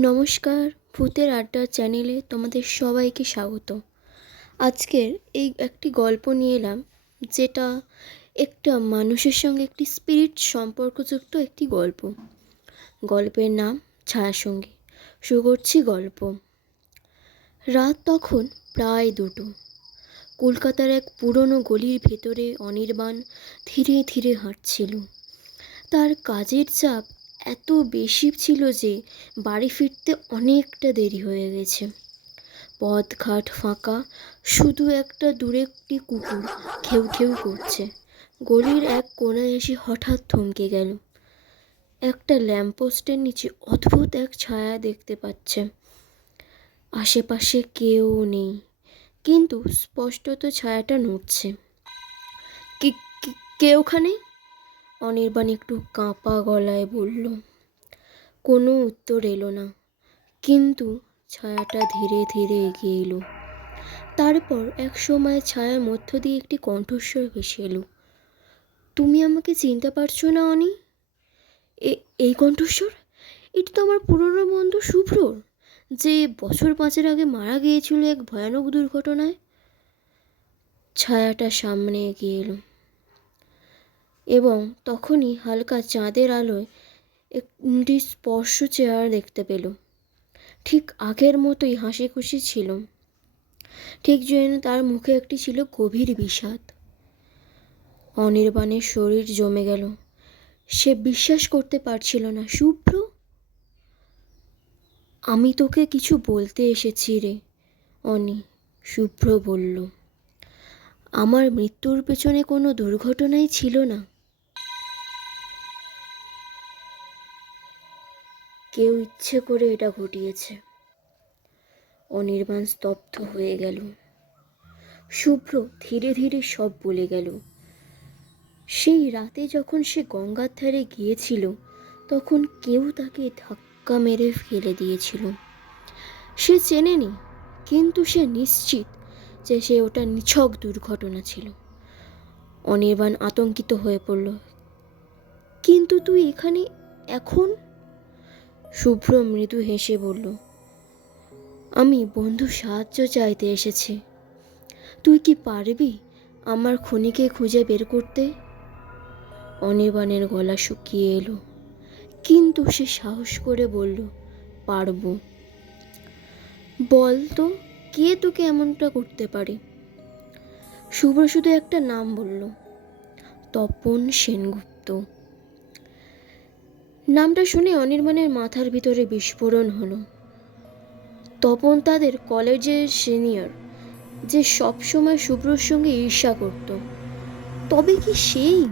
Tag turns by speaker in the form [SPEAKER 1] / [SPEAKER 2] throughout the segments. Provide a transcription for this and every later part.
[SPEAKER 1] নমস্কার, ভূতের আড্ডা চ্যানেলে তোমাদের সবাইকে স্বাগত। আজকের এই একটি গল্প নিয়ে এলাম, যেটা একটা মানুষের সঙ্গে একটি স্পিরিট সম্পর্কযুক্ত একটি গল্প। গল্পের নাম ছায়াসঙ্গী। শুরু করছি গল্প। রাত তখন প্রায় দুটো। কলকাতার এক পুরনো গলির ভেতরে অনির্বাণ ধীরে ধীরে হাঁটছিল। তার কাজের চাপ এত বেশি ছিল যে বাড়ি ফিরতে অনেকটা দেরি হয়ে গেছে। পথঘাট ফাঁকা, শুধু একটা দূরে একটি কুকুর খেউ খেউ করছে। গলির এক কোণায় এসে হঠাৎ থমকে গেল। একটা ল্যাম্পপোস্টের নিচে অদ্ভুত এক ছায়া দেখতে পাচ্ছে। আশেপাশে কেউ নেই, কিন্তু স্পষ্টত ছায়াটা নড়ছে। কে ওখানে? অনির্বাণ একটু কাঁপা গলায় বলল, কোনো উত্তর এলো না। কিন্তু ছায়াটা ধীরে ধীরে এগিয়ে এলো। তারপর এক সময় ছায়ার মধ্য দিয়ে একটি কণ্ঠস্বর ভেসে এলো, তুমি আমাকে চিনতে পারছ না, অনি? এই কণ্ঠস্বর? এটা তো আমার পুরনো বন্ধু শুভ্রর যে বছর পাঁচের আগে মারা গিয়েছিল এক ভয়ানক দুর্ঘটনায়? ছায়াটা সামনে এগিয়ে এলো। এবং তখনই হালকা চাঁদের আলোয় একটি স্পর্শ চেহারা দেখতে পেল। ঠিক আগের মতোই হাসি খুশি ছিল। ঠিক যেন তার মুখে একটি ছিল গভীর বিষাদ। অনির্বাণের শরীর জমে গেল। সে বিশ্বাস করতে পারছিল না, শুভ্র, আমি তোকে কিছু বলতে এসেছি রে, অনি শুভ্র বলল। আমার মৃত্যুর পেছনে কোনো দুর্ঘটনাই ছিল না। কেউ ইচ্ছে করে এটা ঘটিয়েছে। অনির্বাণ স্তব্ধ হয়ে গেল। শুভ্র ধীরে ধীরে সব বলে গেল। সেই রাতে যখন সে গঙ্গার ধারে গিয়েছিল, তখন কেউ তাকে ধাক্কা মেরে ফেলে দিয়েছিল। সে চেনেনি, কিন্তু সে নিশ্চিত যে সে ওটা নিছক দুর্ঘটনা ছিল। অনির্বাণ আতঙ্কিত হয়ে পড়ল, কিন্তু তুই এখানে এখন শুভ্র মৃদু হেসে বলল, আমি বন্ধু সাহায্য চাইতে এসেছি। তুই কি পারবি আমার খুনিকে খুঁজে বের করতে? অনির্বাণের গলা শুকিয়ে এলো, কিন্তু সে সাহস করে বলল, পারব। বল তো, কে তোকে এমনটা করতে পারে? শুভ্র শুধু একটা নাম বলল, তপন সেনগুপ্ত। নামটা শুনে অনির্বাণের মাথার ভিতরে বিস্ফোরণ হলো। তপন তাদের কলেজের সিনিয়র, যে সবসময় শুভ্রর সঙ্গে ঈর্ষা করত। তবে কি সেই?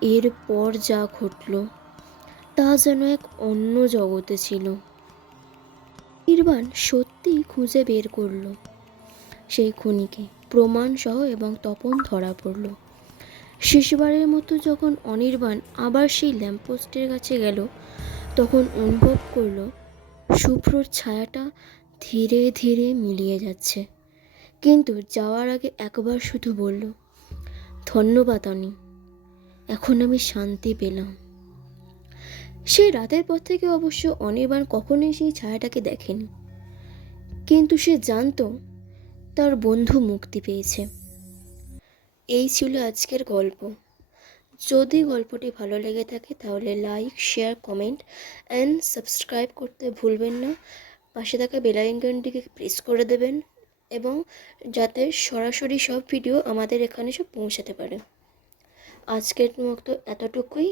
[SPEAKER 1] এরপর যা ঘটল, তা যেন এক অন্য জগতে ছিল। ইরবান সত্যিই খুঁজে বের করল। সেই খুনিকে প্রমাণ সহ এবং তপন ধরা পড়ল। শেষবারের মতো যখন অনির্বাণ আবার সেই ল্যাম্পপোস্টের কাছে গেল, তখন অনুভব করল শুভ্রর ছায়াটা ধীরে ধীরে মিলিয়ে যাচ্ছে। কিন্তু যাওয়ার আগে একবার শুধু বলল, ধন্যবাদ, অনি। এখন আমি শান্তি পেলাম। সেই রাতের পর থেকে অবশ্য অনির্বাণ কখনোই সেই ছায়াটাকে দেখেনি। কিন্তু সে জানতো তার বন্ধু মুক্তি পেয়েছে। এই ছিল আজকের গল্প। যদি গল্পটি ভালো লেগে থাকে, তাহলে like share comment and subscribe করতে ভুলবেন না। পাশে থাকা বেলাইকনটিকে প্রেস করে দেবেন এবং যাতে সরাসরি সব ভিডিও আমাদের এখানে সব পৌঁছাতে পারে। আজকের মতো এতটুকুই।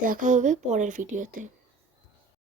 [SPEAKER 1] দেখা হবে পরের ভিডিওতে